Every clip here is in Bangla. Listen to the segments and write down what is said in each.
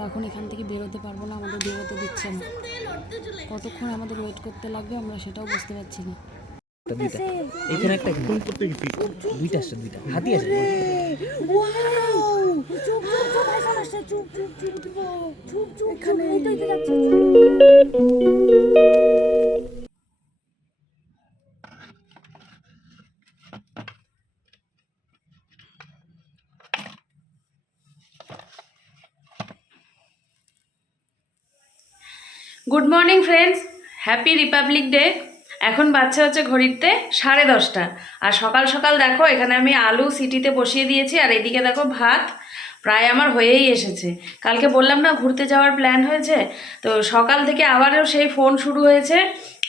আমরা এখন এখান থেকে বেরোতে পারব না আমাদের বেরোতে দিচ্ছে না কতক্ষণ আমাদের ওয়েট করতে লাগবে আমরা সেটাও বুঝতে পারছি না এখানে একটা এখানে করতে গেছি দুইটা আসছে দুইটা হাতি আসছে good morning friends happy republic day এখন বাচ্চা হচ্ছে ঘড়িতে সাড়ে দশটা। আর সকাল সকাল দেখো, এখানে আমি আলু সিটিতে বসিয়ে দিয়েছি, আর এদিকে দেখো ভাত প্রায় আমার হয়েই এসেছে। কালকে বললাম না, ঘুরতে যাওয়ার প্ল্যান হয়েছে? তো সকাল থেকে আবারও সেই ফোন শুরু হয়েছে।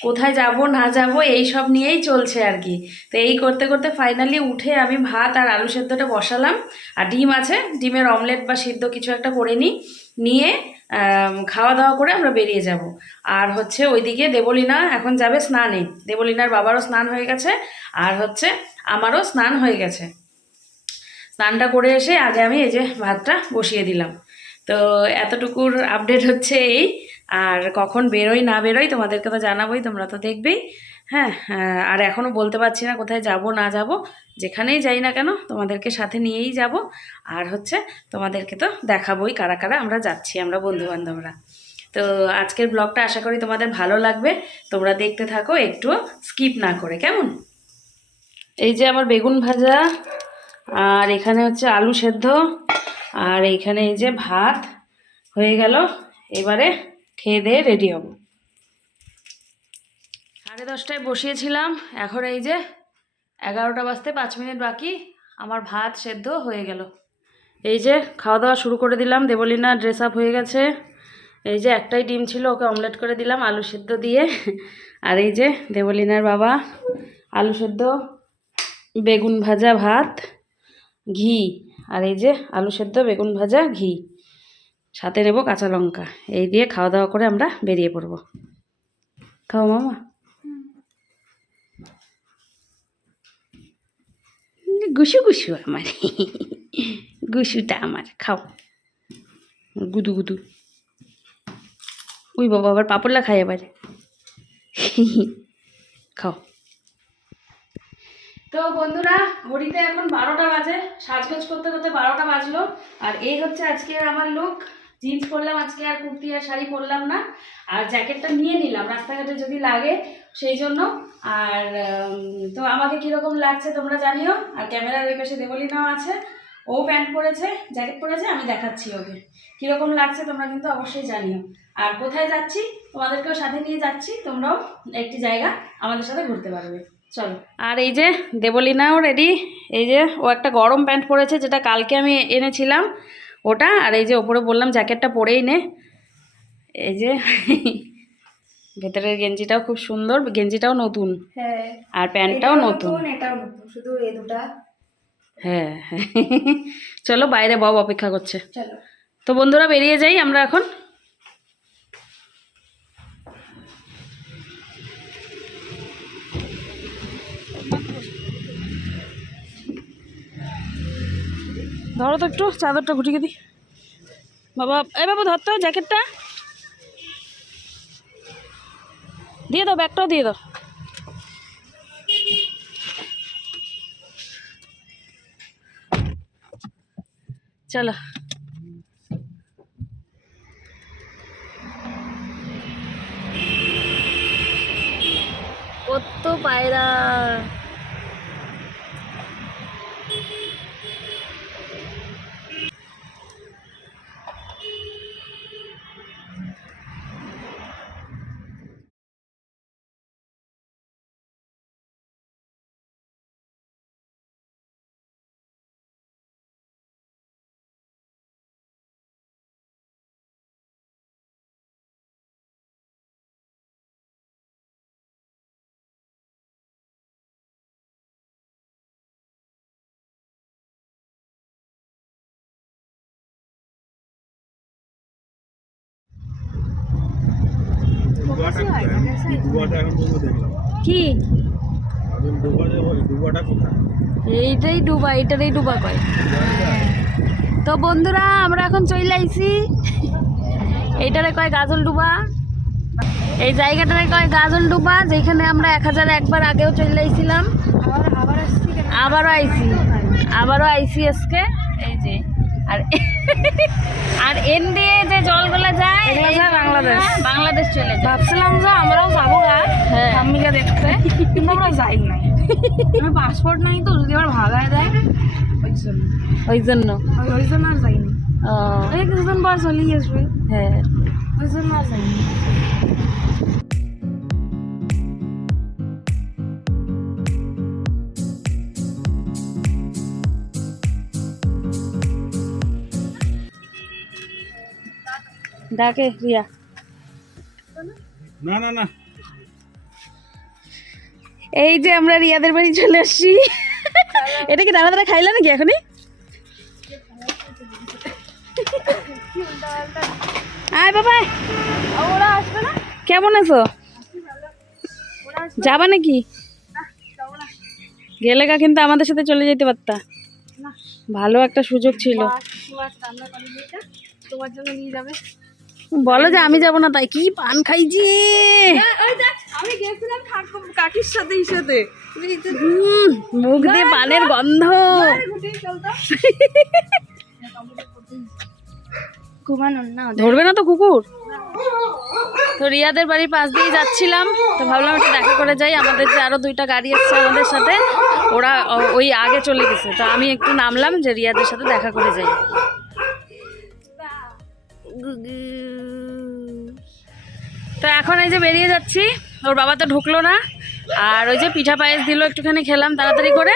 কোথায় যাব, না যাব এই সব নিয়েই চলছে আর কি। তো এই করতে করতে ফাইনালি উঠে আমি ভাত আর আলু সেদ্ধটা বসালাম। আর ডিম আছে, ডিমের অমলেট বা সিদ্ধ কিছু একটা করে নিই। নিয়ে খাওয়া দাওয়া করে আমরা বেরিয়ে যাব। আর হচ্ছে ওইদিকে দেবলীনা এখন যাবে স্নানে। দেবলীনার বাবারও স্নান হয়ে গেছে, আর হচ্ছে আমারও স্নান হয়ে গেছে। স্নানটা করে এসে আগে আমি এই যে ভাতটা বসিয়ে দিলাম। তো এতটুকুর আপডেট হচ্ছে এই আর কখন বেরোই না বেরোই তোমাদেরকে তো জানাবোই, তোমরা তো দেখবেই। হ্যাঁ আর এখনও বলতে পারছি না কোথায় যাব, না যাব। যেখানেই যাই না কেন, তোমাদেরকে সাথে নিয়েই যাব। আর হচ্ছে তোমাদেরকে তো দেখাবোই কারা কারা আমরা যাচ্ছি, আমরা বন্ধুবান্ধবরা। তো আজকের ব্লগটা আশা করি তোমাদের ভালো লাগবে। তোমরা দেখতে থাকো একটুও স্কিপ না করে, কেমন? এই যে আমার বেগুন ভাজা, আর এখানে হচ্ছে আলু সেদ্ধ, আর এইখানে এই যে ভাত, হয়ে গেল। এবারে খেয়ে দিয়ে রেডি হব। সাড়ে দশটায় বসিয়েছিলাম, এখন এই যে এগারোটা বাজতে পাঁচ মিনিট বাকি, আমার ভাত সেদ্ধ হয়ে গেল। এই যে খাওয়া দাওয়া শুরু করে দিলাম, দেবলিনা ড্রেস আপ হয়ে গেছে। এই যে একটাই ডিম ছিল, ওকে অমলেট করে দিলাম, আলু সেদ্ধ দিয়ে। আর এই যে দেবলিনার বাবা, আলু সেদ্ধ, বেগুন ভাজা ভাত, ঘি। আর এই যে আলু সেদ্ধ, বেগুন ভাজা, ঘি। সাথে নেব কাঁচা লঙ্কা। এই দিয়ে খাওয়া দাওয়া করে আমরা বেরিয়ে পড়ব। খাও মামা। গুসু গুসু আমার। গুসুটা আমার। খাও। গুদু গুদু। উই বাবা, আবার পাপড়লা খাই এবার। খাও। তো বন্ধুরা, ঘড়িতে এখন বারোটা বাজে। সাজগোজ করতে করতে বারোটা বাজলো। আর এই হচ্ছে আজকে আমার লুক জিন্স পরলাম আজকে আর কুর্তি আর শাড়ি পরলাম না। আর জ্যাকেটটা নিয়ে নিলাম, রাস্তাঘাটে যদি লাগে সেই জন্য। আর তো আমাকে কীরকম লাগছে তোমরা জানিও। আর ক্যামেরার ওই পাশে দেবলিনাও আছে। ও প্যান্ট পরেছে, জ্যাকেট পরেছে, আমি দেখাচ্ছি ওকে। কীরকম লাগছে তোমরা কিন্তু অবশ্যই জানিও। আর কোথায় যাচ্ছি? তোমাদেরকেও সাথে নিয়ে যাচ্ছি, তোমরাও একটি জায়গা আমাদের সাথে ঘুরতে পারবে। চলো। আর এই যে দেবলিনাও রেডি এই যে ও একটা গরম প্যান্ট পরেছে, যেটা কালকে আমি এনেছিলাম। ওটা আর এই যে ওপরে বললাম জ্যাকেটটা পরেই নে। এই যে ভেতরের গেঞ্জিটাও খুব সুন্দর গেঞ্জিটাও নতুন। হ্যাঁ। আর প্যান্টটাও নতুন। শুধু এই দুটা। হ্যাঁ। চলো বাইরে বব অপেক্ষা করছে। তো বন্ধুরা বেরিয়ে যাই আমরা এখন। ধরো তো একটু, চাদরটা ঘুটিয়ে দিই। বাবা, এই বাবু ধর তো জ্যাকেটটা। দিয়ে দাও, ব্যাগটাও দিয়ে দাও। চলো। কত পায়রা। কি? এইটাই ডুবা এটারই ডুবা কয়। তো বন্ধুরা আমরা এখন চলে আইছি। এইটারে কয় গাজল ডুবা? এই জায়গাটারে কয় গাজল ডুবা যেখানে আমরা এক হাজার একবার আগেও চলে আইছিলাম। আবারও আইছি। আবারও আইছি আজকে। এই যে আর আর এন দিয়ে যে জলগুলো যায় বাংলাদেশ। বাংলাদেশ চলে যায়। ভাবছিলাম যে আমরাও যাব গা হ্যাঁ। ঠাম্মিকে দেখতে কিন্তু আমরা যাই নাই। আমার পাসপোর্ট নাই তো যদি আবার ভাগায় দেয় ওই জন্য। ওই জন্য। ওই- জন্য আর যাইনি। ও, এই কিছুদিন পর চলেই আসবে। হ্যাঁ। ওই জন্য আর যাইনি। ডাকে রিয়া। না না না। এই যে আমরা রিয়াদের বাড়ি চলে আসছি। এটা কি দাঁড়া দাঁড়া খাইলে নাকি এখনই? আয় বাবা ওরা আসবে না কেমন আছো? যাবা নাকি? গেলে কা কিন্তু আমাদের সাথে চলে যেতে পারতা। ভালো একটা সুযোগ ছিল। তোমার জন্য নিয়ে যাবে। বলো যে আমি যাব না তাই কি পান খাইছি? আমি গেছিলাম ঠাকুর কাকির সাথে ইসাতে মুখ দিয়ে পানের গন্ধ। ধরবে না তো কুকুর? তো রিয়াদের বাড়ির পাশ দিয়ে যাচ্ছিলাম তো ভাবলাম একটু দেখা করে যাই। আমাদের যে আরও দুইটা গাড়ি আসছে আমাদের সাথে ওরা ওই আগে চলে গেছে। তো আমি একটু নামলাম যে রিয়াদের সাথে দেখা করে যাই। তো এখন এই যে বেরিয়ে যাচ্ছি ওর বাবা তো ঢুকলো না আর ওই যে পিঠা পায়েস দিল একটুখানি খেলাম তাড়াতাড়ি করে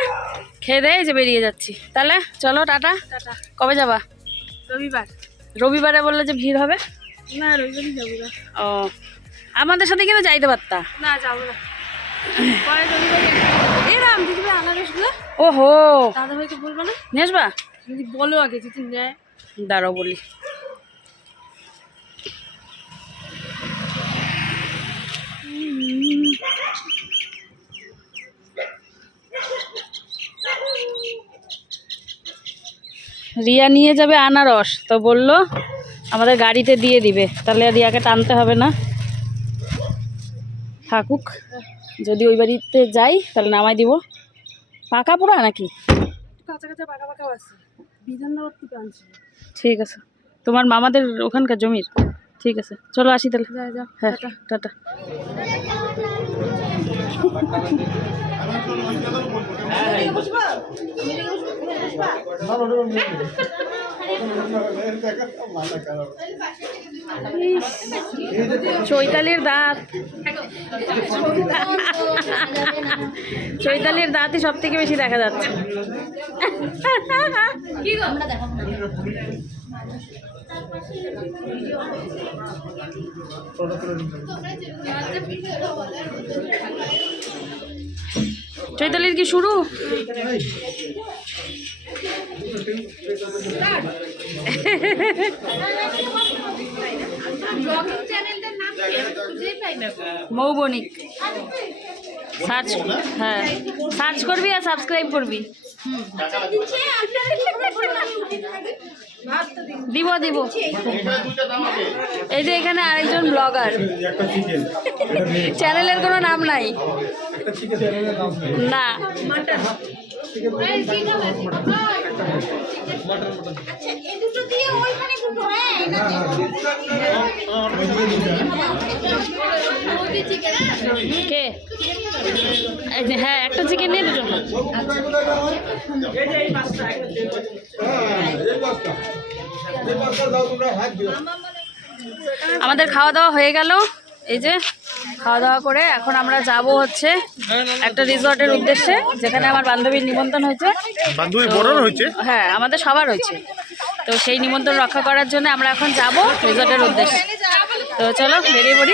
খেয়ে দেয় যে বেরিয়ে যাচ্ছি। তাহলে চলো টাটা। টাটা। কবে যাবা? রবিবার। রবিবারে বললে যে ভিড় হবে? না রবিবারই যাব না ও আমাদের সাথে কিন্তু যাইতে পারতা। না যাব না। পরে এরাম দিদিভাই আনারসগুলো ওহো। বলব না? যদি বলো আগে যদি নেয়। দাঁড়াও বলি। রিয়া নিয়ে যাবে আনারস। তো বলল আমাদের গাড়িতে দিয়ে দিবে। তাহলে আর রিয়াকে টানতে হবে না। থাকুক। যদি ওই বাড়িতে যাই তাহলে নামাই দিব। পাকা পোড়া নাকি? কাঁচা কাঁচা পাকা পাকাও আছে। বিধাননগর থেকে আনছি। ঠিক আছে। তোমার মামাদের ওখানকার জমির? ঠিক আছে। চলো আসি তাহলে। হ্যাঁ টাটা। চৈতালির দাঁত। চৈতালির দাঁতই সব থেকে বেশি দেখা যাচ্ছে। চৈতালির কি শুরু? মৌবণিক সার্চ হ্যাঁ। সার্চ করবি আর সাবস্ক্রাইব করবি। দিব দিব। এই যে এখানে আরেকজন ব্লগার চ্যানেলের কোনো নাম নাই। না। কে? হ্যাঁ একটা চিকেন নিয়ে দুজন আমাদের খাওয়া দাওয়া হয়ে গেল। এই যে খাওয়া দাওয়া করে এখন আমরা যাব হচ্ছে একটা রিসর্টের উদ্দেশ্যে যেখানে আমার বান্ধবীর নিমন্ত্রণ হয়েছে। বান্ধবী বড় হয়েছে? হ্যাঁ আমাদের সবার হয়েছে। তো সেই নিমন্ত্রণ রক্ষা করার জন্য আমরা এখন যাব রিসর্টের উদ্দেশ্যে। তো চলো বেরিয়ে পড়ি।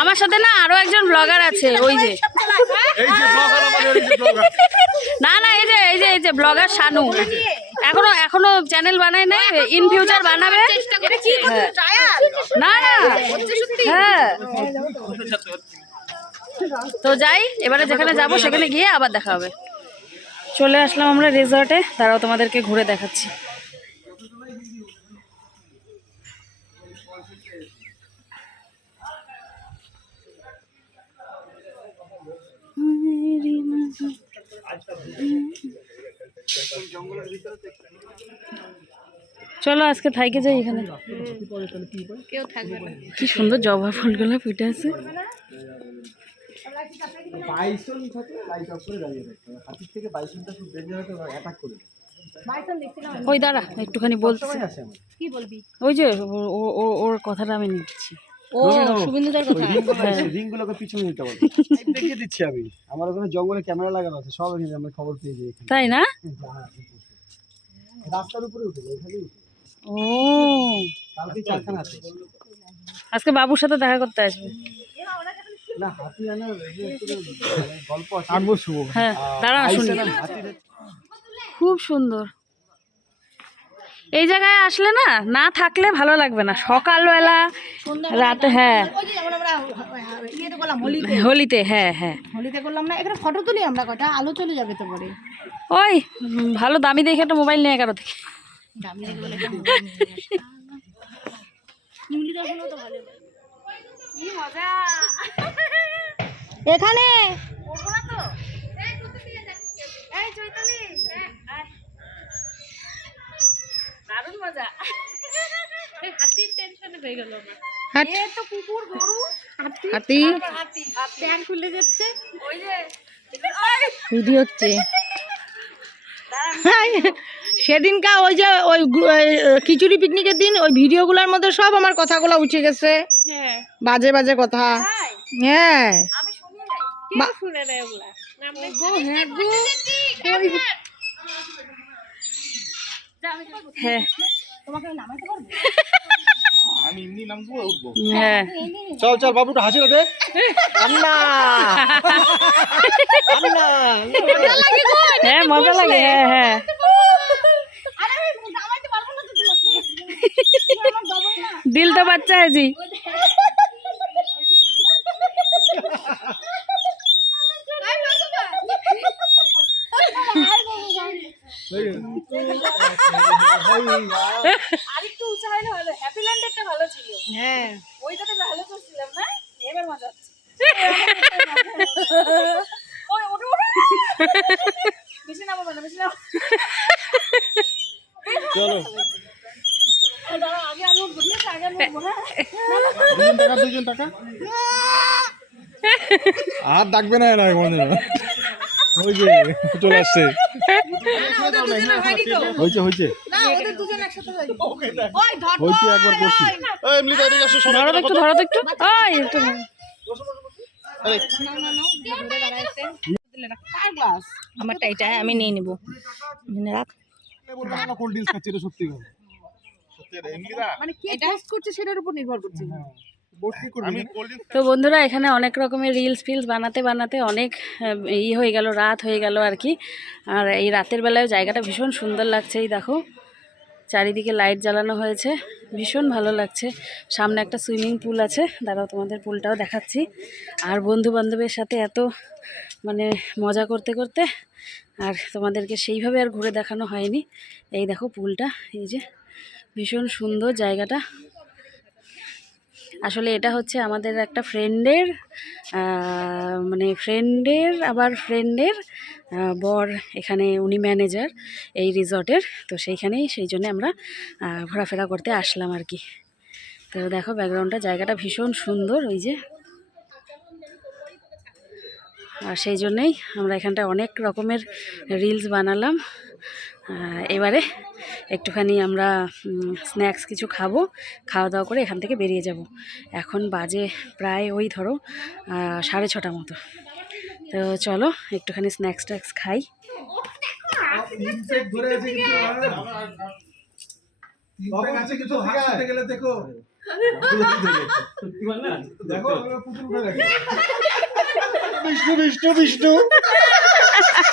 আমার সাথে না আরও একজন ব্লগার আছে ওই যে। না না এই যে এই যে এই যে ব্লগার শানু। এখনও এখনও চ্যানেল বানায় নাই ইন ফিউচার বানাবে। হ্যাঁ। না না হ্যাঁ। তো যাই এবারে যেখানে যাব সেখানে গিয়ে আবার দেখা হবে। চলে আসলাম আমরা রিসর্টে তারাও তোমাদেরকে ঘুরে দেখাচ্ছি। চলো আজকে থাইকে যাই এখানে। কি সুন্দর জবা ফুলগুলো ফুটে আছে। বাইসন থাকে লাইট অফ করে দাঁড়িয়ে থাকতে হাতির থেকে বাইসনটা খুব ডেঞ্জার হতে অ্যাটাক করে ওই দাঁড়া একটুখানি বলছি। ওই যে ও- ও- ও- ওর কথাটা আমি নিচ্ছি। ও শুভেন্দুদার কথা? রিংগুলোকে পিছনে নিতে বলো দেখিয়ে দিচ্ছি আমি। আমার ওখানে জঙ্গলে ক্যামেরা লাগানো আছে সব এখানে আমরা খবর পেয়ে যাই তাই না? রাস্তার উপরে উঠে যায় এখানেই ও। কালকে চারখানা আছে। আজকে বাবুর সাথে দেখা করতে আসবে। না হাতি আনার এই যে একটু গল্প আছে। আনব শুভ। হ্যাঁ দাঁড়া শুনি। খুব সুন্দর। এই জায়গায় আসলে না না থাকলে ভালো লাগবে না। সকালবেলা রাতে হ্যাঁ। হোলিতে। হোলিতে হ্যাঁ হ্যাঁ। হোলিতে করলাম না এখানে ফটো তুলি আমরা কটা আলো চলে যাবে তো পরে। ওই ভালো দামি দেখে একটা মোবাইল নিয়ে এগারো থেকে। এখানে মজা। হাতি। ভিডিও হচ্ছে। সেদিনকা ওই যে ওই গ্রু- এই, আহ, খিচুড়ি পিকনিকের দিন ওই ভিডিওগুলোর মধ্যে সব আমার কথাগুলো উঠে গেছে। বাজে বাজে কথা। হ্যাঁ। হ্যাঁ। বা- হ্যাঁ আমি এমনি নাম উঠবো। হ্যাঁ। চল চল বাবুটা হাসি দে। আন্না। আন্না। হ্যাঁ মজা লাগে হ্যাঁ হ্যাঁ। দিল তো বাচ্চা है जी হ্যাঁ। চলো। দুজন টাকা দুজন টাকা? আর ডাকবে না ওই যে চলে আসছে। হয়েছে হয়েছে। হয়েছে একবার করছি এমনি দাঁড়িয়ে আসো সবাই ধরো তো একটু ধরো একটু ওই একটু আমারটা এটা আমি নিয়ে নেব। রাখ। কোল্ড ড্রিঙ্কস খাচ্ছি এটা সত্যি কথা। সত্যি রে, এমনিরা মানে কে করছে সেটার উপর নির্ভর করছে। ড্রিঙ্কস তো বন্ধুরা এখানে অনেক রকমের রিলস ফিলস বানাতে বানাতে অনেক ই হয়ে গেল রাত হয়ে গেল আর কি। আর এই রাতের বেলায় জায়গাটা ভীষণ সুন্দর লাগছে এই দেখো। চারিদিকে লাইট জ্বালানো হয়েছে। ভীষণ ভালো লাগছে। সামনে একটা সুইমিং পুল আছে। দাঁড়াও, তোমাদের পুলটাও দেখাচ্ছি। আর বন্ধু বান্ধবের সাথে এত মানে মজা করতে করতে, আর তোমাদেরকে সেইভাবে আর ঘুরে দেখানো হয়নি। এই দেখো পুলটা, এই যে, ভীষণ সুন্দর জায়গাটা। আসলে এটা হচ্ছে আমাদের একটা ফ্রেন্ডের মানে ফ্রেন্ডের, আবার ফ্রেন্ডের বর এখানে উনি ম্যানেজার এই রিসর্টের। তো সেইখানেই সেই জন্য আমরা ঘোরাফেরা করতে আসলাম আর কি। তো দেখো ব্যাকগ্রাউন্ডটা, জায়গাটা ভীষণ সুন্দর ওই যে। আর সেই জন্যেই আমরা এখানটা অনেক রকমের রিলস বানালাম। এবারে একটুখানি আমরা স্ন্যাক্স কিছু খাব খাওয়া দাওয়া করে এখান থেকে বেরিয়ে যাব। এখন বাজে প্রায় ওই ধরো সাড়ে ছটা মতো। তো চলো একটুখানি স্ন্যাক্স ট্যাক্স খাই। দেখো বিষ্ণু বিষ্ণু বিষ্ণু।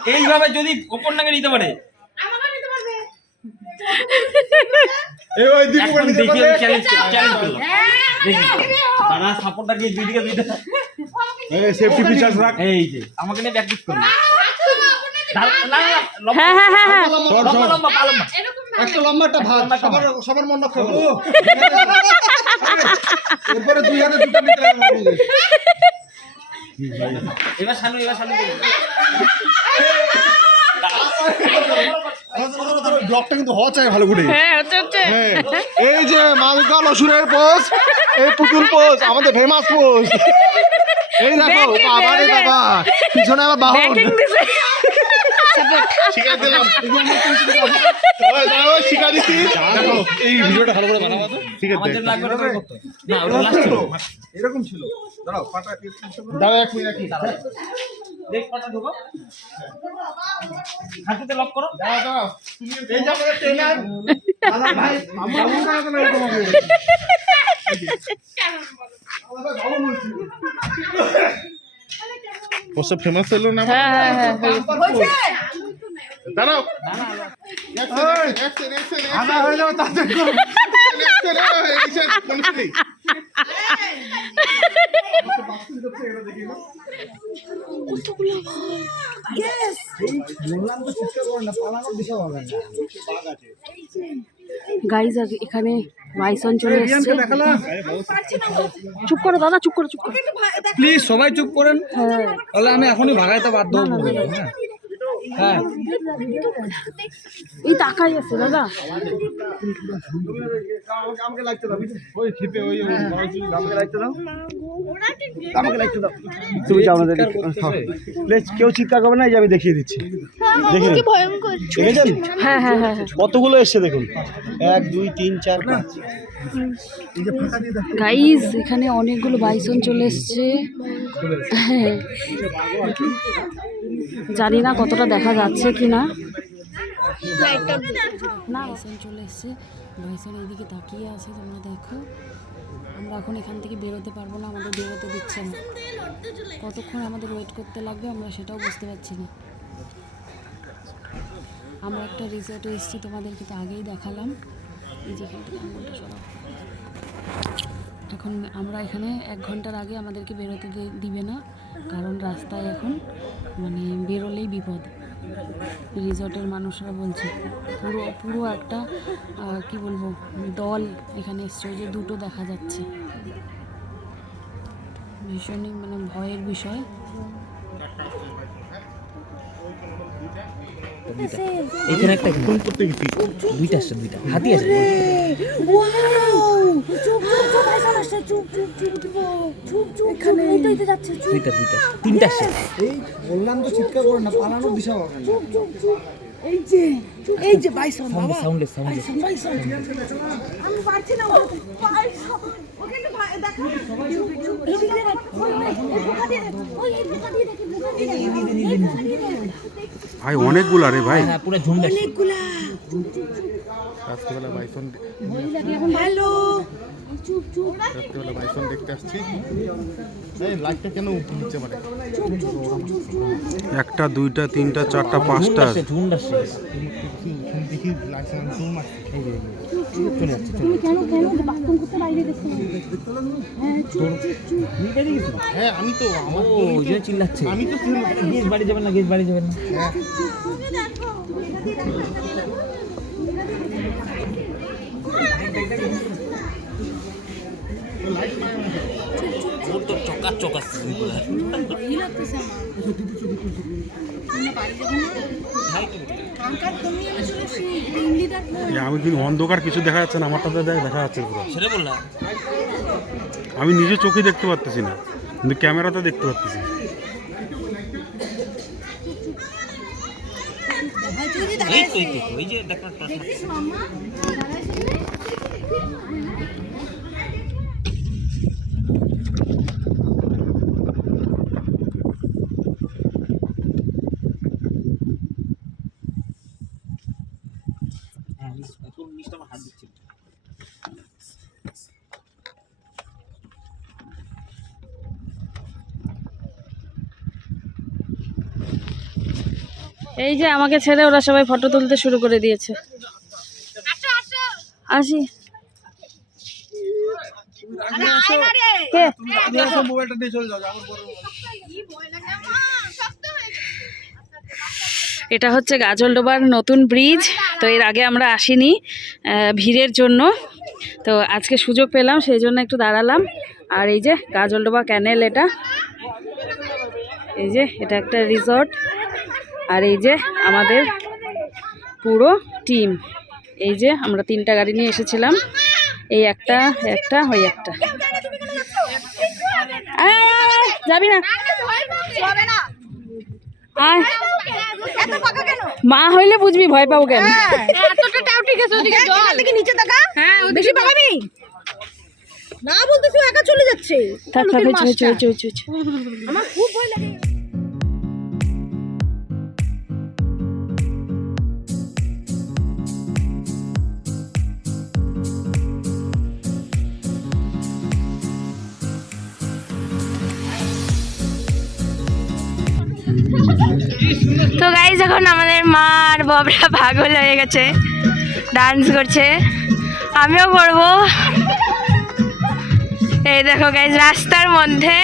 অবস্থা যদি ওপর নাগে নিতে পারে। আমাকে নিয়ে প্র্যাকটিস করবে লম্বা হ্যাঁ হ্যাঁ হ্যাঁ হ্যাঁ লম্বা লম্বা লম্বা একটা লম্বা একটা ভাত। সবার সবার মন রক্ষা করো এরপরে দুই হাতে দুটো। এবার সামনে এবার সামনে ব্লগটা কিন্তু হওয়া চাই ভালো করে। হ্যাঁ হ্যাঁ, এই যে পোষ এই পুতুল পোষ আমাদের ফেমাস পোষ এই দেখো বাবা রে বাবা পিছনে আমার বাহন। দিলাম। দিচ্ছি। এই ভিডিওটা ভালো করে বানাবো তো। ঠিক আছে আমাদের লাগবে ওটা করতে না ওটা লাস্ট ছিল এরকম ছিল। দাঁড়াও পাটা দাঁড়াও এক মিনিট এক দেখ পাটা ঢোকো হাতে লক করো। দাঁড়াও দাঁড়াও তুমি এই যে ট্রেনার দাদা ভাই আমরা মন না এরকম হবে। আমাদের ভালো বলছি ওসব ফেমাস হলো না? হ্যাঁ হ্যাঁ হ্যাঁ দাঁড়াও। হয়ে মনে। গাইজ এখানে বাইসন চলে এসছে। চুপ করো দাদা চুপ করো চুপ করো। প্লিজ সবাই চুপ করেন। হ্যাঁ। তাহলে আমি এখনই ভাগাইতে বাধ্য হব। হ্যাঁ। এই তাকাই আছে দাদা। আমাকে লাগতে দাও ওই খেপে ওই আমাকে লাগতে দাও। আমাকে লাগতে দাও। তুমি যাও না প্লিজ কেউ চিৎকার করবে না এই যে আমি দেখিয়ে দিচ্ছি। দেখে দেখেছেন হ্যাঁ হ্যাঁ হ্যাঁ কতগুলো এসছে দেখুন? এক দুই তিন চার পাঁচ। গাইজ এখানে অনেকগুলো বাইসন চলে এসছে। হ্যাঁ। জানি না কতটা দেখা যাচ্ছে কি না চলে এসছে। বাইসন এইদিকে তাকিয়ে আছে তোমরা দেখো। আমরা এখন এখান থেকে বেরোতে পারব না আমাদের বেরোতে দিচ্ছে না। কতক্ষণ আমাদের ওয়েট করতে লাগবে আমরা সেটাও বুঝতে পারছি না। আমরা একটা রিসোর্টে এসেছি তোমাদেরকে তো আগেই দেখালাম। এই যে এখান থেকে এখন আমরা এখানে এক ঘণ্টার আগে আমাদেরকে বেরোতে দিবে না কারণ রাস্তায় এখন মানে বেরোলেই বিপদ। রিসর্টের মানুষরা বলছে পুরো পুরো একটা কি বলব দল এখানে এসছে যে দুটো দেখা যাচ্ছে। ভীষণই মানে ভয়ের বিষয়। এখানে একটা দুইটা দুইটা তিনটা আসছে বললাম তো চিৎকার করে না পালানোর দিশা পাবে না সাউন্ডে সাউন্ডে সাউন্ডে ভাই অনেকগুলা রে ভাই হ্যাঁ পুরো ঝুন্ড আসছে রাত্রিবেলা বাইসন রাত্রিবেলা বাইসন দেখতে আসছি। লাইটটা কেন নিচে মানে? একটা দুইটা তিনটা চারটা পাঁচটা। হ্যাঁ আমি তো আমার ওই জন্য চিল্লাচ্ছে। আমি তো বাড়ি যাবেন না গেস বাড়ি যাবেন না। ওর তো চকার চক আমি কিন্তু অন্ধকার কিছু দেখা যাচ্ছে না আমারটাতে দেখ- দেখা যাচ্ছে পুরো। সেটা বললাম আমি নিজে চোখে দেখতে পারতেছি না কিন্তু ক্যামেরাতে দেখতে পারতেছি। এই তো এই তো ওই যে দেখ না টর্চ মারছে। হ্যাঁ, নিচ- তোর নিচটা আমার হাত দিচ্ছিল। এই যে আমাকে ছেড়ে ওরা সবাই ফটো তুলতে শুরু করে দিয়েছে। আসি। কে? এটা হচ্ছে গাজলডোবার নতুন ব্রিজ তো এর আগে আমরা আসিনি ভিড়ের জন্য। তো আজকে সুযোগ পেলাম সেই জন্য একটু দাঁড়ালাম। আর এই যে গাজলডোবা ক্যানেল এটা। এই যে এটা একটা রিসর্ট আর এই যে আমাদের পুরো টিম। এই যে আমরা তিনটা গাড়ি নিয়ে এসেছিলাম। এই একটা একটা ওই একটা। যাবি না? আয়। মা হইলে বুঝবি ভয় পাবো কেন? নিচে টাকা হ্যাঁ বেশি পাকাবি না বলতেছি একা চলে যাচ্ছে। থাক থাক। আমার খুব ভয় লাগে। তো গাইজ এখন আমাদের মা আর ববরা পাগল হয়ে গেছে। ডান্স করছে। আমিও করব। এই দেখো গাইজ রাস্তার মধ্যে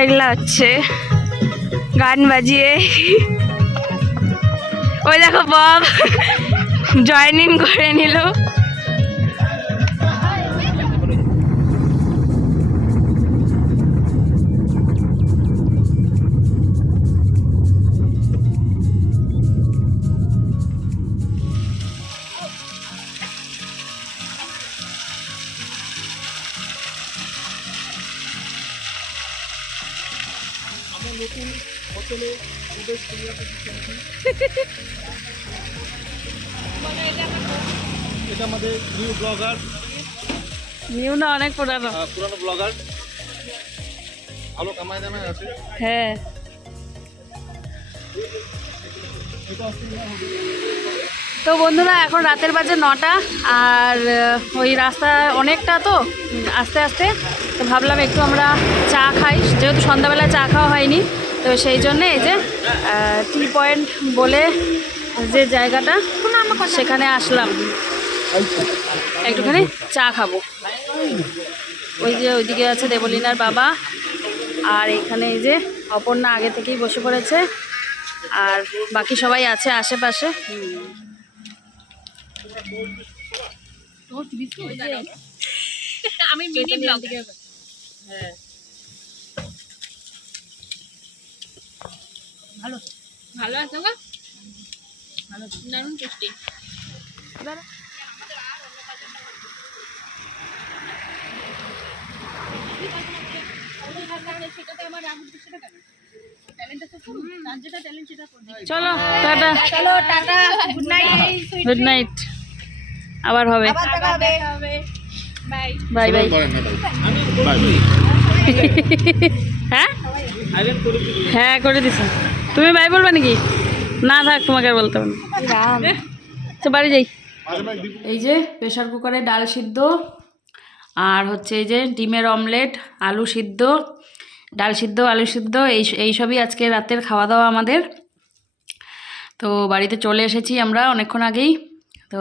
এগুলা হচ্ছে। গান বাজিয়ে। ওই দেখো বব জয়েন করে নিল। ব্লগার? নিউ না অনেক পুরানো। পুরানো ব্লগার? ভালো কামাই দামাই আছে। হ্যাঁ। তো বন্ধুরা এখন রাতের বাজে নটা আর ওই রাস্তা অনেকটা তো আস্তে আস্তে। তো ভাবলাম একটু আমরা চা খাই যেহেতু সন্ধ্যাবেলায় চা খাওয়া হয়নি তো সেই জন্যে এই যে টি পয়েন্ট বলে যে জায়গাটা সেখানে আসলাম। একটুখানি চা খাব। ওই যে ওইদিকে আছে দেবলীনার বাবা, আর এখানে এই যে অপর্ণা আগে থেকেই বসে পড়েছে, আর বাকি সবাই আছে আশেপাশে। হ্যাঁ ভালো। ভালো আছে গো? ভালো দারুণ টেস্টি চলো টাটা। চলো tata. Good night good night আবার হবে। বাই বাই হ্যাঁ? হ্যাঁ করে দিস তুমি বাই বলবা নাকি? না থাক তোমাকে আর বলতে হবে না। তো বাড়ি যাই। এই যে প্রেশার কুকারে ডাল সিদ্ধ আর হচ্ছে এই যে ডিমের অমলেট আলু সিদ্ধ ডাল সিদ্ধ আলু সিদ্ধ এই এই সবই আজকে রাতের খাওয়া দাওয়া আমাদের। তো বাড়িতে চলে এসেছি আমরা অনেকক্ষণ আগেই। তো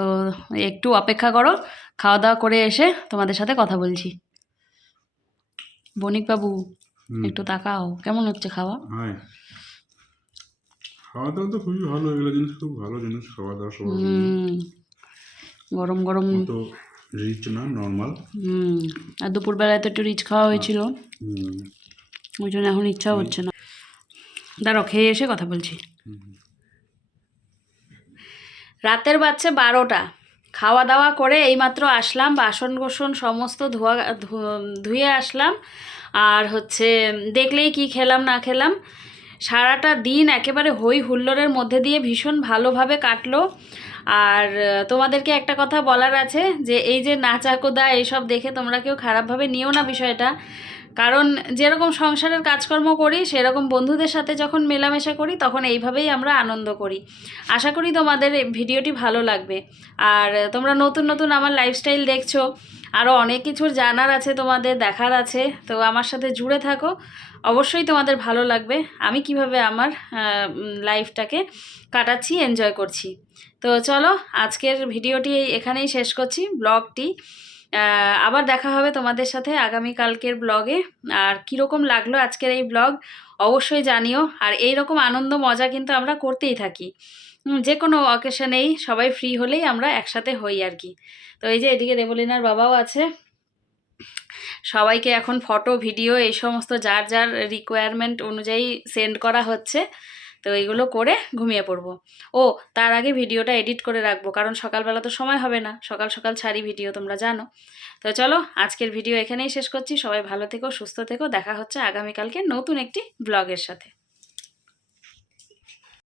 একটু অপেক্ষা করো খাওয়া দাওয়া করে এসে তোমাদের সাথে কথা বলছি। বণিক বাবু একটু তাকাও কেমন হচ্ছে খাওয়া? খাওয়া দাওয়া তো খুবই ভালো এগুলো জিনিস খুব ভালো জিনিস খাওয়া দাওয়া সবার গরম গরম। তো রিচ না নর্মাল হুম আর দুপুরবেলায় তো একটু রিচ খাওয়া হয়েছিল। হুম। ওই জন্য এখন ইচ্ছা হচ্ছে না। দাঁড়ো খেয়ে এসে কথা বলছি। রাতের বাচ্চা বারোটা। খাওয়া দাওয়া করে এইমাত্র আসলাম বাসন কোসন সমস্ত ধোয়া ধুয়ে আসলাম। আর হচ্ছে দেখলেই কি খেলাম না খেলাম। সারাটা দিন একেবারে হই হুল্লোড়ের মধ্যে দিয়ে ভীষণ ভালোভাবে কাটলো। আর তোমাদেরকে একটা কথা বলার আছে যে এই যে নাচাকোদা এইসব দেখে তোমরা কেউ খারাপভাবে নিও না বিষয়টা। কারণ যেরকম সংসারের কাজকর্ম করি, সেরকম বন্ধুদের সাথে যখন মেলামেশা করি, তখন এইভাবেই আমরা আনন্দ করি। আশা করি তোমাদের ভিডিওটি ভালো লাগবে। আর তোমরা নতুন নতুন আমার লাইফস্টাইল দেখছ আরও অনেক কিছুর জানার আছে তোমাদের, দেখার আছে, তো আমার সাথে জুড়ে থাকো। অবশ্যই তোমাদের ভালো লাগবে। আমি কীভাবে আমার লাইফটাকে কাটাচ্ছি এনজয় করছি। তো চলো, আজকের ভিডিওটি এখানেই শেষ করছি। ব্লগটি আবার দেখা হবে তোমাদের সাথে আগামীকালকের ব্লগে। আর কীরকম লাগল আজকের এই ব্লগ, অবশ্যই জানিও। আর এই রকম আনন্দ, মজা কিন্তু আমরা করতেই থাকি। যে কোনো অকেশনেই সবাই ফ্রি হলেই আমরা একসাথে হই আর কি। তো এই যে এদিকে দেবলিনার বাবাও আছে। সবাইকে এখন ফটো ভিডিও এই সমস্ত যার যার রিকোয়ারমেন্ট অনুযায়ী সেন্ড করা হচ্ছে। তো এইগুলো করে ঘুমিয়ে পড়ব। ও, তার আগে ভিডিওটা এডিট করে রাখব, কারণ সকালবেলা তো সময় হবে না। সকাল সকাল ছাড়ি ভিডিও, তোমরা জানো। তো চলো, আজকের ভিডিও এখানেই শেষ করছি। সবাই ভালো থেকো, সুস্থ থেকো। দেখা হচ্ছে আগামীকালকে নতুন একটি ব্লগের সাথে।